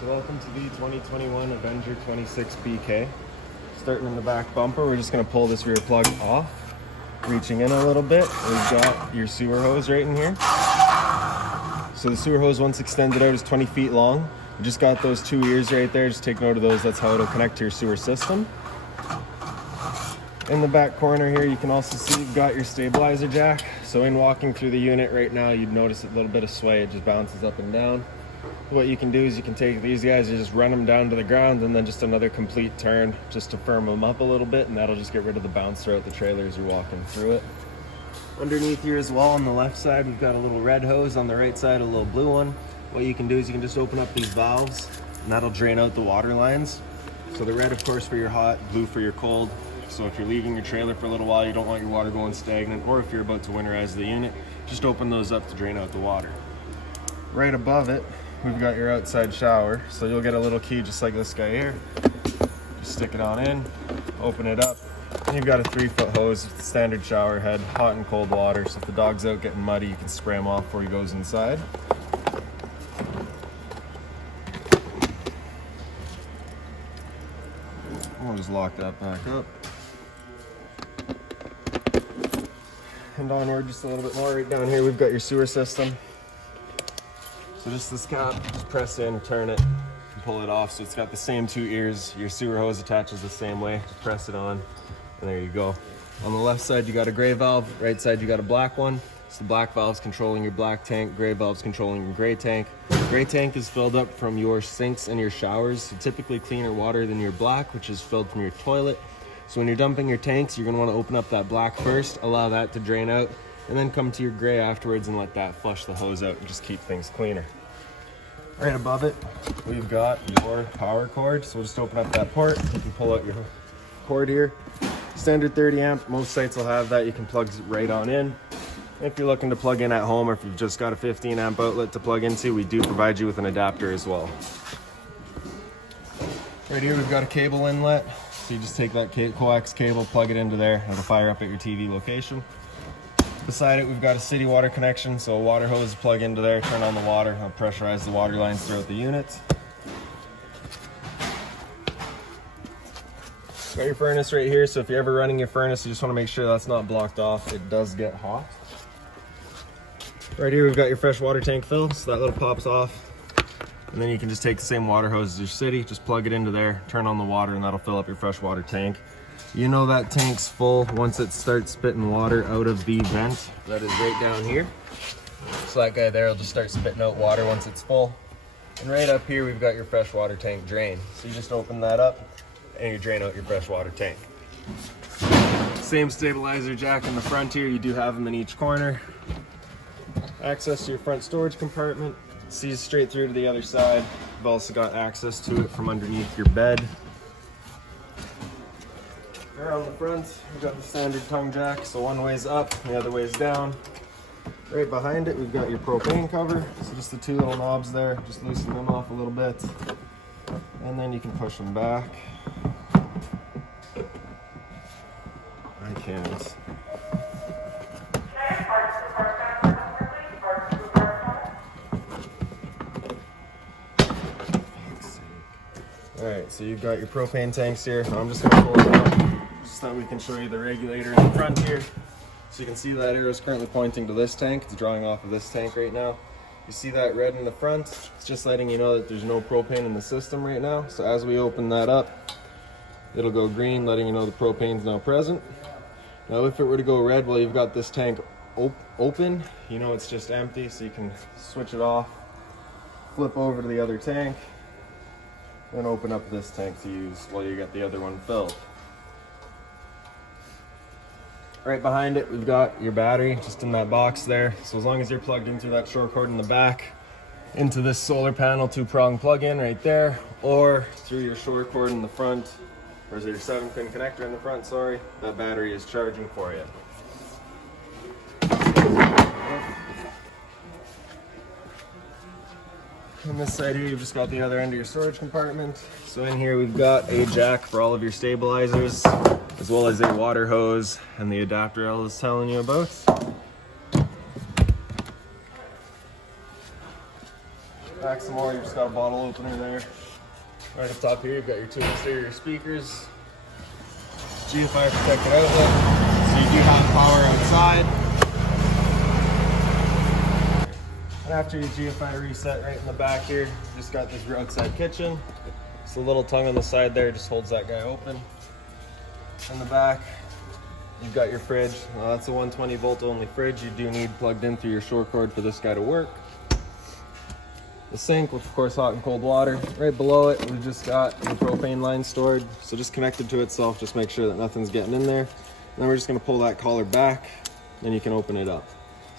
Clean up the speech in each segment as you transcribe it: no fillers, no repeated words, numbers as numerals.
So welcome to the 2021 Avenger 26BK. Starting in the back bumper, we're just going to pull this rear plug off. Reaching in a little bit, we've got your sewer hose right in here. So the sewer hose, once extended out, is 20 feet long. We just got those two ears right there. Just take note of those. That's how it'll connect to your sewer system. In the back corner here, you can also see you've got your stabilizer jack. So in walking through the unit right now, you'd notice a little bit of sway. It just bounces up and down. What you can do is you can take these guys, you just run them down to the ground, and then just another complete turn just to firm them up a little bit, and that'll just get rid of the bounce throughout the trailer as you're walking through it. Underneath here as well, on the left side, we've got a little red hose. On the right side, a little blue one. What you can do is you can just open up these valves, and that'll drain out the water lines. So the red, of course, for your hot, blue for your cold. So if you're leaving your trailer for a little while, you don't want your water going stagnant, or if you're about to winterize the unit, just open those up to drain out the water. Right above it, we've got your outside shower. So you'll get a little key just like this guy here. Just stick it on in, open it up, and you've got a 3-foot hose with the standard shower head, hot and cold water. So if the dog's out getting muddy, you can spray him off before he goes inside. We'll just lock that back up. And onward just a little bit more. Right down here, we've got your sewer system. So just this cap, just press in, turn it, and pull it off. So it's got the same two ears. Your sewer hose attaches the same way. Just press it on, and there you go. On the left side, you got a gray valve. Right side, you got a black one. So the black valve's controlling your black tank. Gray valve's controlling your gray tank. Gray tank is filled up from your sinks and your showers. So typically cleaner water than your black, which is filled from your toilet. So when you're dumping your tanks, you're gonna wanna open up that black first, allow that to drain out, and then come to your gray afterwards and let that flush the hose out and just keep things cleaner. Right above it, we've got your power cord. So we'll just open up that port. You can pull out your cord here. Standard 30 amp, most sites will have that. You can plug right on in. If you're looking to plug in at home, or if you've just got a 15 amp outlet to plug into, we do provide you with an adapter as well. Right here, we've got a cable inlet. So you just take that coax cable, plug it into there, it'll fire up at your TV location. Beside it, we've got a city water connection, so a water hose plug into there, turn on the water, it'll pressurize the water lines throughout the unit. Got your furnace right here, so if you're ever running your furnace, you just want to make sure that's not blocked off. It does get hot. Right here, we've got your fresh water tank fill, so that little pops off. And then you can just take the same water hose as your city, just plug it into there, turn on the water, and that'll fill up your fresh water tank. You know that tank's full once it starts spitting water out of the vent that is right down here. So that guy there will just start spitting out water once it's full. And right up here, we've got your fresh water tank drain. So you just open that up and you drain out your fresh water tank. Same stabilizer jack in the front here. You do have them in each corner. Access to your front storage compartment. Sees straight through to the other side. You've also got access to it from underneath your bed. There on the front, we've got the standard tongue jack, so one way's up, the other way's down. Right behind it, we've got your propane cover, so just the two little knobs there, just loosen them off a little bit, and then you can push them back. I can't. Alright, so you've got your propane tanks here. I'm just going to pull it out just so we can show you the regulator in the front here. So you can see that arrow is currently pointing to this tank. It's drawing off of this tank right now. You see that red in the front? It's just letting you know that there's no propane in the system right now. So as we open that up, it'll go green, letting you know the propane's now present. Now if it were to go red while you've got this tank open, you know it's just empty, so you can switch it off, flip over to the other tank, and open up this tank to use while you get the other one filled. Right behind it, we've got your battery just in that box there. So as long as you're plugged into that short cord in the back, into this solar panel 2-prong plug-in right there, or through your short cord in the front, or is it your 7-pin connector in the front, sorry, that battery is charging for you. On this side here, you've just got the other end of your storage compartment. So in here, we've got a jack for all of your stabilizers, as well as a water hose and the adapter I was telling you about. Back some more, you just got a bottle opener there. Right up top here, you've got your two exterior speakers. GFI protected outlet, so you do have power outside. And after your GFI reset right in the back here, you just got this outside kitchen. Just a little tongue on the side there, just holds that guy open. In the back, you've got your fridge. Well, that's a 120 volt only fridge. You do need plugged in through your short cord for this guy to work. The sink with, of course, hot and cold water. Right below it, we've just got the propane line stored. So just connected to itself, just make sure that nothing's getting in there. And then we're just gonna pull that collar back, then you can open it up.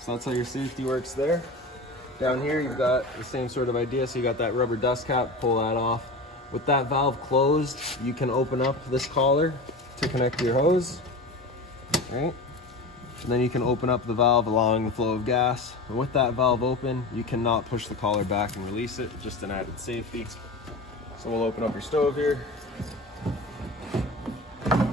So that's how your safety works there. Down here, you've got the same sort of idea. So you got that rubber dust cap, pull that off. With that valve closed, you can open up this collar to connect to your hose, right? And then you can open up the valve, allowing the flow of gas. And with that valve open, you cannot push the collar back and release it, just an added safety. So we'll open up your stove here. And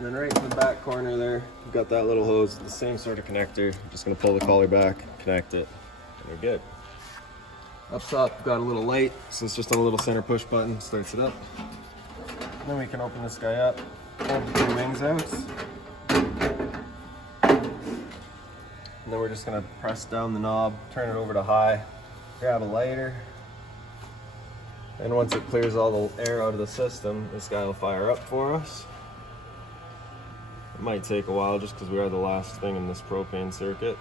then right in the back corner there, you've got that little hose, the same sort of connector. Just gonna pull the collar back, connect it, and you're good. Up top, you've got a little light, so it's just on a little center push button, starts it up. And then we can open this guy up, pull the two wings out. And then we're just gonna press down the knob, turn it over to high, grab a lighter. And once it clears all the air out of the system, this guy will fire up for us. It might take a while just because we are the last thing in this propane circuit.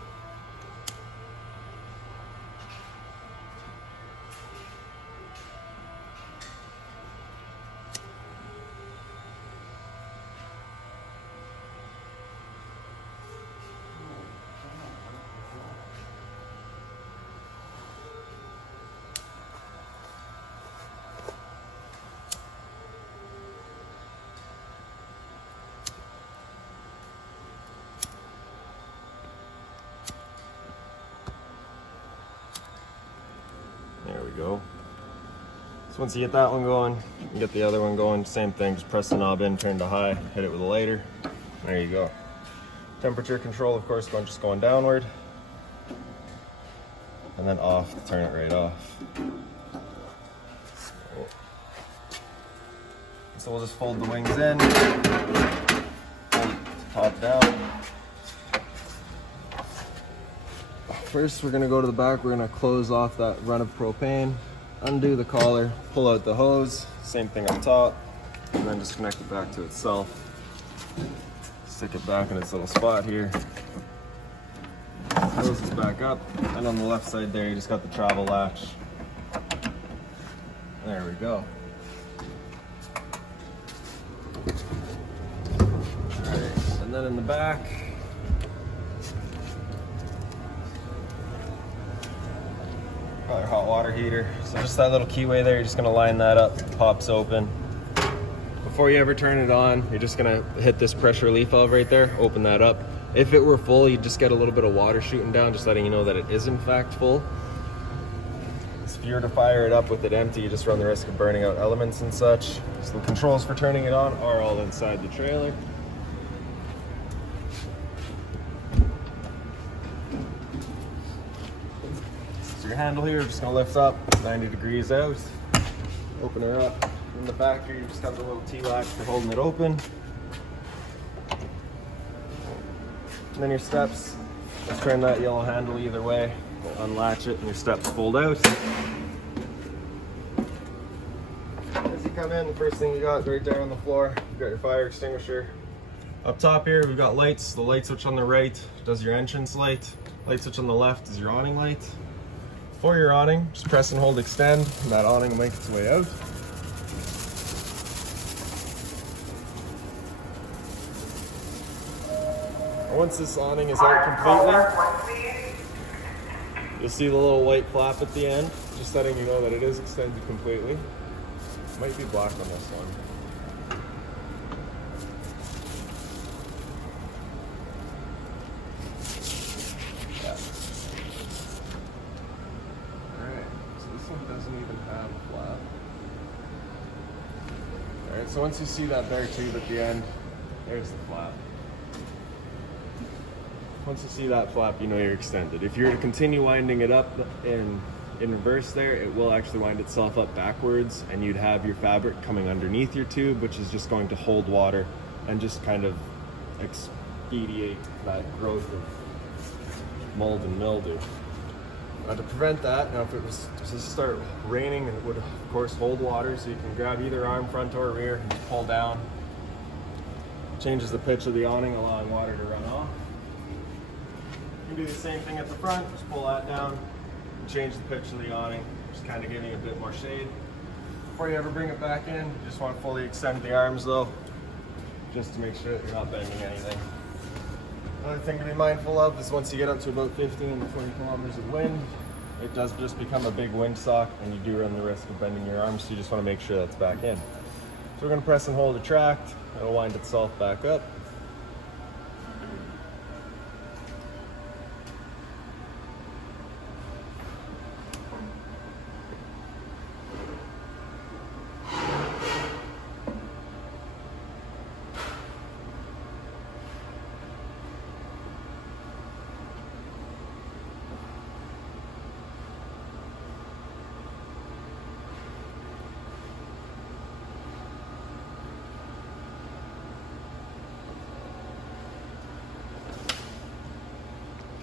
There we go. So once you get that one going, you get the other one going, same thing, just press the knob in, turn to high, hit it with a lighter. There you go. Temperature control, of course, just going downward. And then off to turn it right off. So we'll just fold the wings in, fold it top down. First, we're gonna go to the back, we're gonna close off that run of propane, undo the collar, pull out the hose, same thing on top, and then just connect it back to itself. Stick it back in its little spot here. Hose is back up, and on the left side there, you just got the travel latch. There we go. All right, and then in the back, our hot water heater. So just that little keyway there, you're just gonna line that up, pops open. Before you ever turn it on, you're just gonna hit this pressure relief valve right there, open that up. If it were full, you'd just get a little bit of water shooting down, just letting you know that it is in fact full. So if you were to fire it up with it empty, you just run the risk of burning out elements and such. So the controls for turning it on are all inside the trailer. So your handle here, just gonna lift up 90 degrees out. Open her up. In the back here, you just have the little T-latch for holding it open. And then your steps, just turn that yellow handle either way, unlatch it, and your steps fold out. As you come in, the first thing you got right there on the floor, you got your fire extinguisher. Up top here, we've got lights. The light switch on the right does your entrance light. Light switch on the left is your awning light. For your awning, just press and hold extend, and that awning will make its way out. Once this awning is out completely, you'll see the little white flap at the end, just letting you know that it is extended completely. Might be black on this one. Yeah. Alright, so this one doesn't even have a flap. Alright, so once you see that bare tube at the end, there's the flap. Once you see that flap, you know you're extended. If you're to continue winding it up and in reverse there, it will actually wind itself up backwards, and you'd have your fabric coming underneath your tube, which is just going to hold water and just kind of expedite that growth of mold and mildew. To prevent that, now if it was to start raining, it would of course hold water, so you can grab either arm, front or rear, and just pull down. Changes the pitch of the awning, allowing water to run off. You can do the same thing at the front, just pull that down and change the pitch of the awning, just kind of giving it a bit more shade. Before you ever bring it back in, you just want to fully extend the arms though, just to make sure that you're not bending anything. Another thing to be mindful of is once you get up to about 15 to 20 kilometers of wind, it does just become a big windsock and you do run the risk of bending your arms, so you just want to make sure that's back in. So we're going to press and hold retract, it'll wind itself back up.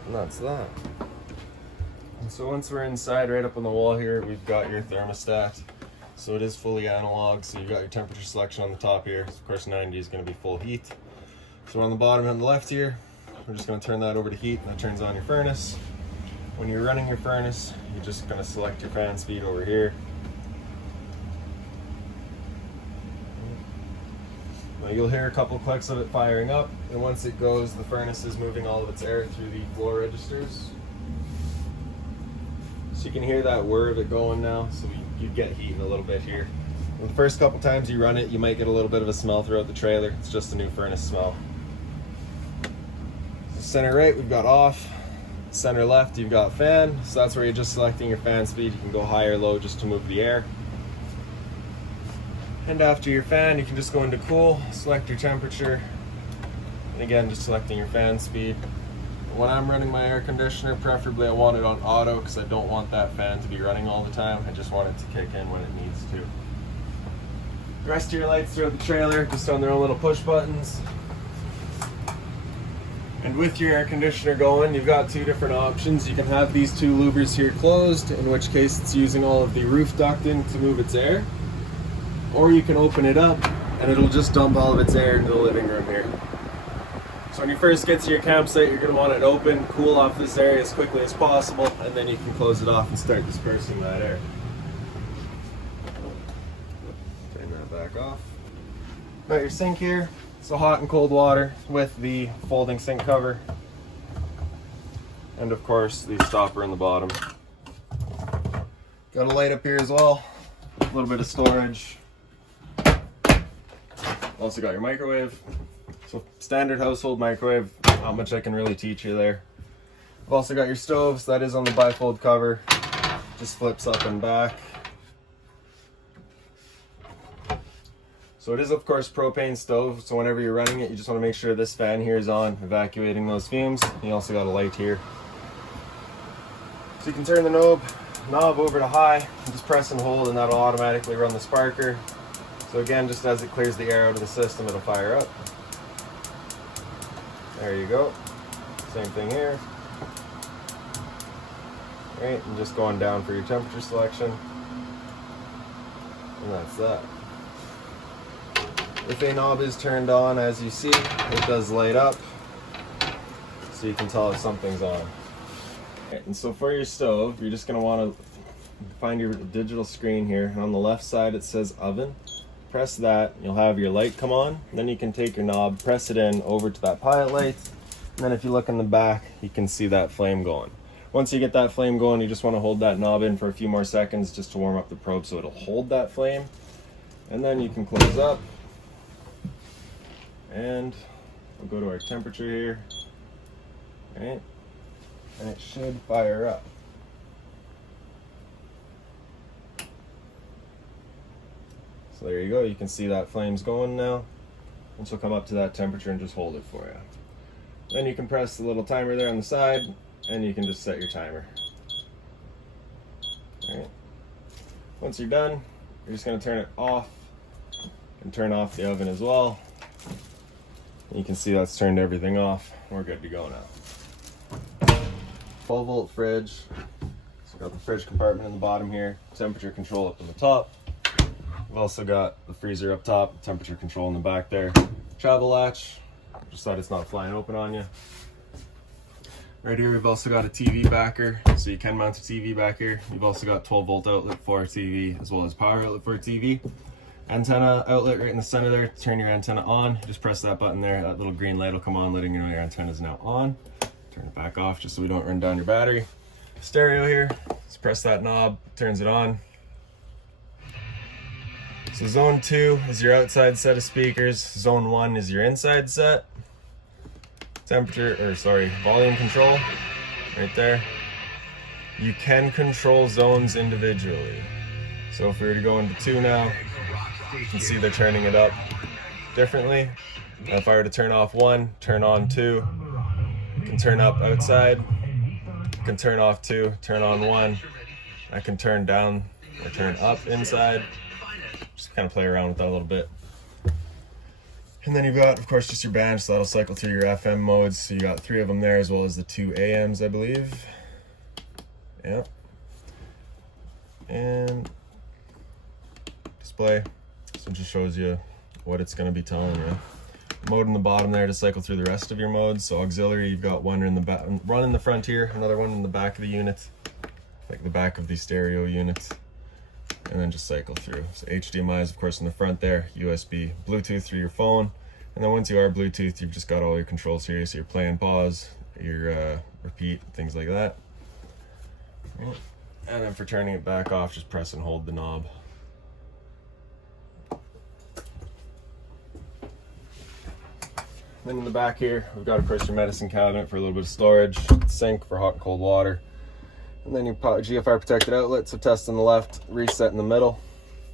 And that's that. And so once we're inside, right up on the wall here, we've got your thermostat. So it is fully analog, so you've got your temperature selection on the top here. Of course 90 is going to be full heat. So on the bottom on the left here, we're just going to turn that over to heat, and that turns on your furnace. When you're running your furnace, you're just going to select your fan speed over here. Now you'll hear a couple clicks of it firing up, and once it goes, the furnace is moving all of its air through the floor registers. So you can hear that whir of it going now, so you get heat in a little bit here. And the first couple times you run it, you might get a little bit of a smell throughout the trailer. It's just a new furnace smell. So center right, we've got off. Center left, you've got fan. So that's where you're just selecting your fan speed. You can go high or low just to move the air. And after your fan, you can just go into cool, select your temperature, and again, just selecting your fan speed. When I'm running my air conditioner, preferably I want it on auto because I don't want that fan to be running all the time. I just want it to kick in when it needs to. The rest of your lights throughout the trailer, just on their own little push buttons. And with your air conditioner going, you've got two different options. You can have these two louvers here closed, in which case it's using all of the roof ducting to move its air. Or you can open it up and it'll just dump all of its air into the living room here. So when you first get to your campsite, you're going to want it open, cool off this area as quickly as possible, and then you can close it off and start dispersing that air. Turn that back off. Got your sink here, so hot and cold water with the folding sink cover. And of course the stopper in the bottom. Got a light up here as well, a little bit of storage. Also got your microwave. So standard household microwave, not much I can really teach you there. I've also got your stove, so that is on the bifold cover. Just flips up and back. So it is of course propane stove, so whenever you're running it, you just want to make sure this fan here is on, evacuating those fumes. You also got a light here. So you can turn the knob over to high, and just press and hold, and that'll automatically run the sparker. So again, just as it clears the air out of the system, it'll fire up. There you go. Same thing here. Right, and just going down for your temperature selection. And that's that. If a knob is turned on, as you see, it does light up. So you can tell if something's on. Right, and so for your stove, you're just going to want to find your digital screen here. And on the left side it says oven. Press that, you'll have your light come on. Then you can take your knob, press it in over to that pilot light, and then if you look in the back, you can see that flame going. Once you get that flame going, you just want to hold that knob in for a few more seconds just to warm up the probe so it'll hold that flame. And then you can close up. And we'll go to our temperature here. Right? And it should fire up. So there you go, you can see that flame's going now. And she'll come up to that temperature and just hold it for you. Then you can press the little timer there on the side, and you can just set your timer. Once you're done, you're just going to turn it off and turn off the oven as well. And you can see that's turned everything off. We're good to go now. 12-volt fridge. So we've got the fridge compartment in the bottom here, temperature control up in the top. We've also got the freezer up top, temperature control in the back there. Travel latch, just so it's not flying open on you. Right here we've also got a TV backer, so you can mount a TV back here. You've also got 12-volt outlet for a TV as well as power outlet for a TV. Antenna outlet right in the center there. To turn your antenna on, just press that button there. That little green light will come on, letting you know your antenna is now on. Turn it back off just so we don't run down your battery. Stereo here, just press that knob, turns it on. So zone 2 is your outside set of speakers. Zone 1 is your inside set. Volume control, right there. You can control zones individually. So if we were to go into 2 now, you can see they're turning it up differently. Now if I were to turn off 1, turn on 2, you can turn up outside, you can turn off 2, turn on 1, I can turn down or turn up inside. Just kind of play around with that a little bit. And then you've got, of course, just your band, so that'll cycle through your FM modes. So you got 3 of them there, as well as the 2 AMs, I believe. Yeah. And display, so it just shows you what it's going to be telling you. Mode in the bottom there to cycle through the rest of your modes. So auxiliary, you've got one in the back, one in the front here, another one in the back of the unit, like the back of the stereo unit. And then just cycle through. So HDMI is of course in the front there, USB, Bluetooth through your phone, and then once you are Bluetooth, you've just got all your controls here, so your play and pause, your repeat, things like that. And then for turning it back off, just press and hold the knob. Then in the back here, we've got of course your medicine cabinet for a little bit of storage, sink for hot and cold water. And then your GFI protected outlet, so test on the left, reset in the middle.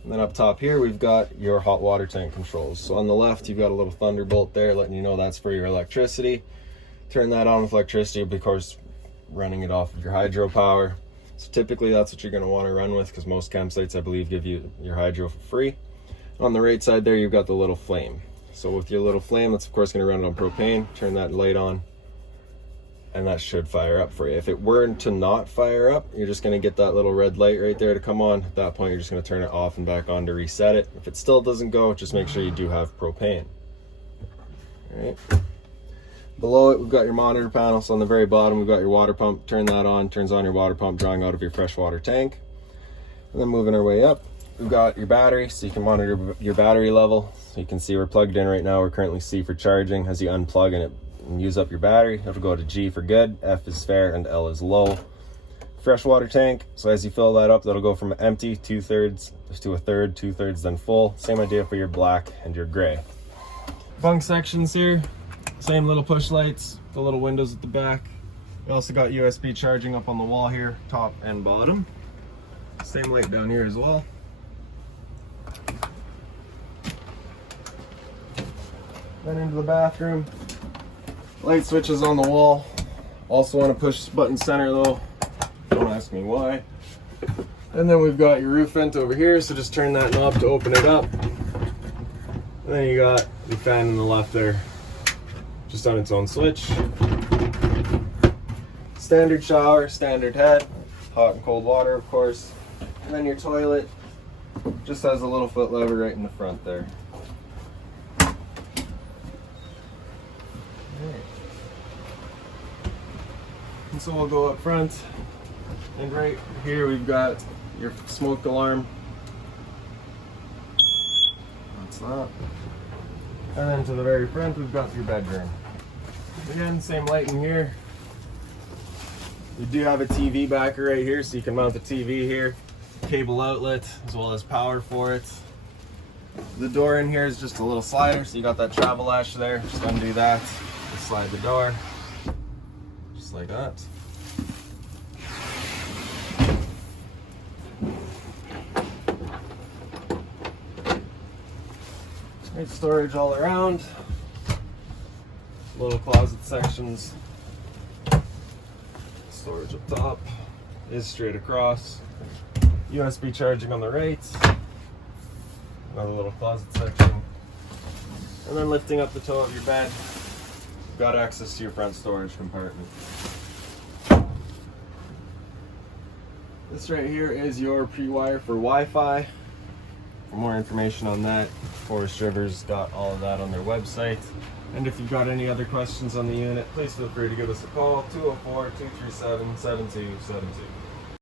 And then up top here, we've got your hot water tank controls. So on the left, you've got a little thunderbolt there, letting you know that's for your electricity. Turn that on with electricity, of course, running it off of your hydro power. So typically that's what you're gonna wanna run with, because most campsites, I believe, give you your hydro for free. On the right side there, you've got the little flame. So with your little flame, that's of course gonna run it on propane. Turn that light on, and that should fire up for you. If it were to not fire up, you're just gonna get that little red light right there to come on. At that point, you're just gonna turn it off and back on to reset it. If it still doesn't go, just make sure you do have propane. All right. Below it, we've got your monitor panel. So on the very bottom, we've got your water pump. Turn that on, turns on your water pump, drawing out of your freshwater tank. And then moving our way up, we've got your battery, so you can monitor your battery level. So you can see we're plugged in right now. We're currently C for charging. As you unplug and use up your battery, it'll go to G for good, F is fair, and L is low. Freshwater tank, so as you fill that up, that'll go from empty, 2/3, to a third, 2/3, then full. Same idea for your black and your gray. Bunk sections here, same little push lights, the little windows at the back. We also got USB charging up on the wall here, top and bottom. Same light down here as well. Then into the bathroom. Light switches on the wall. Also on a push button center though. Don't ask me why. And then we've got your roof vent over here, so just turn that knob to open it up. And then you got your fan on the left there, just on its own switch. Standard shower, standard head, hot and cold water of course. And then your toilet just has a little foot lever right in the front there. And so we'll go up front, and right here we've got your smoke alarm. That's that. And then to the very front we've got your bedroom. Again, same lighting here. You do have a TV backer right here, so you can mount the TV here. Cable outlet as well as power for it. The door in here is just a little slider, so you got that travel latch there. Just undo that, just slide the door. Just like that. Great storage all around. Little closet sections. Storage up top is straight across. USB charging on the right. Another little closet section. And then lifting up the toe of your bed, you've got access to your front storage compartment. This right here is your pre-wire for Wi-Fi. For more information on that, Forest River's got all of that on their website. And if you've got any other questions on the unit, please feel free to give us a call, 204-237-7272.